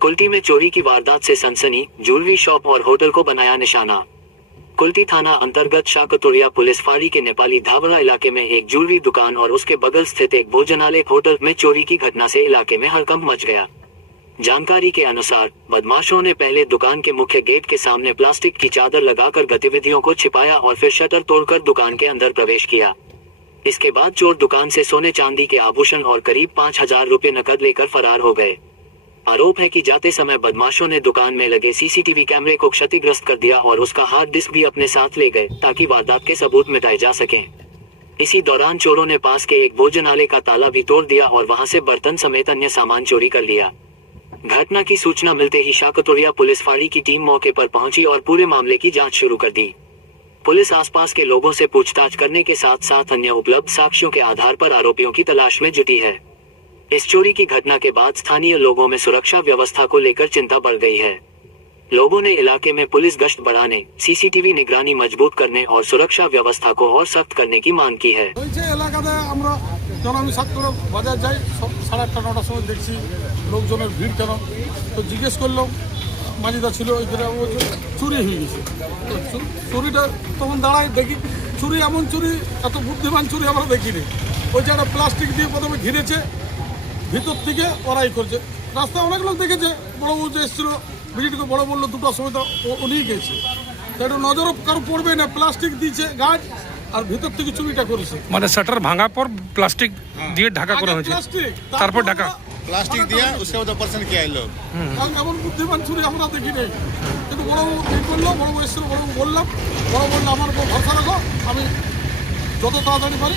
कुल्टी में चोरी की वारदात से सनसनी, ज्वेलरी शॉप और होटल को बनाया निशाना। कुल्टी थाना अंतर्गत शाकतुरिया पुलिस फाड़ी के नेपाली धावरा इलाके में एक ज्वेलरी दुकान और उसके बगल स्थित एक भोजनालय होटल में चोरी की घटना से इलाके में हड़कंप मच गया। जानकारी के अनुसार बदमाशों ने पहले दुकान के मुख्य गेट के सामने प्लास्टिक की चादर लगाकर गतिविधियों को छिपाया और फिर शटर तोड़कर दुकान के अंदर प्रवेश किया। इसके बाद चोर दुकान से सोने चांदी के आभूषण और करीब 5,000 रुपये नकद लेकर फरार हो गए। आरोप है कि जाते समय बदमाशों ने दुकान में लगे सीसीटीवी कैमरे को क्षतिग्रस्त कर दिया और उसका हार्ड डिस्क भी अपने साथ ले गए ताकि वारदात के सबूत मिटाए जा सकें। इसी दौरान चोरों ने पास के एक भोजनालय का ताला भी तोड़ दिया और वहां से बर्तन समेत अन्य सामान चोरी कर लिया। घटना की सूचना मिलते ही शाकतुरिया पुलिस फाड़ी की टीम मौके पर पहुंची और पूरे मामले की जांच शुरू कर दी। पुलिस आसपास के लोगों से पूछताछ करने के साथ साथ अन्य उपलब्ध साक्ष्यों के आधार पर आरोपियों की तलाश में जुटी है। इस चोरी की घटना के बाद स्थानीय लोगों में सुरक्षा व्यवस्था को लेकर चिंता बढ़ गई है। लोगों ने इलाके में पुलिस गश्त बढ़ाने, सीसीटीवी निगरानी मजबूत करने और सुरक्षा व्यवस्था को और सख्त करने की मांग की है। লোকজনের ভিড় কেন তো জিজ্ঞেস করলাম মাঝিদা ছিল চুরি হয়ে গেছে। চুরিটা তখন দাঁড়ায় দেখি চুরি এমন চুরি এত বুদ্ধিমান চুরি আমরা দেখিনি। ওই যে একটা প্লাস্টিক দিয়ে প্রথমে ঘিরেছে, ভিতর থেকে ওরাই করছে। রাস্তায় অনেক লোক দেখেছে, বড়বাবু যে এসেছিল ভিড়িটিকে বড় বললো 2টার সময় তো উনিই গেছে। এটা নজরও কারো পড়বে না, প্লাস্টিক দিয়েছে গাছ আর ভিতর থেকে চুরিটা করেছে। মানে শাটার ভাঙার পর প্লাস্টিক দিয়ে ঢাকা করা হয়েছে, তারপর ঢাকা प्लास्टिक दिया, उसके बाद ऑपरेशन किया है लोग। এমন বুদ্ধিমান চুরি আমরা দেখি নাই। কিন্তু বড়বাবু এই করলো, বড়বাবু এসেছিল, বড়বাবু বললাম, বড়বাবু বললো আমার উপর ভরসা রাখো, আমি যত তাড়াতাড়ি পারি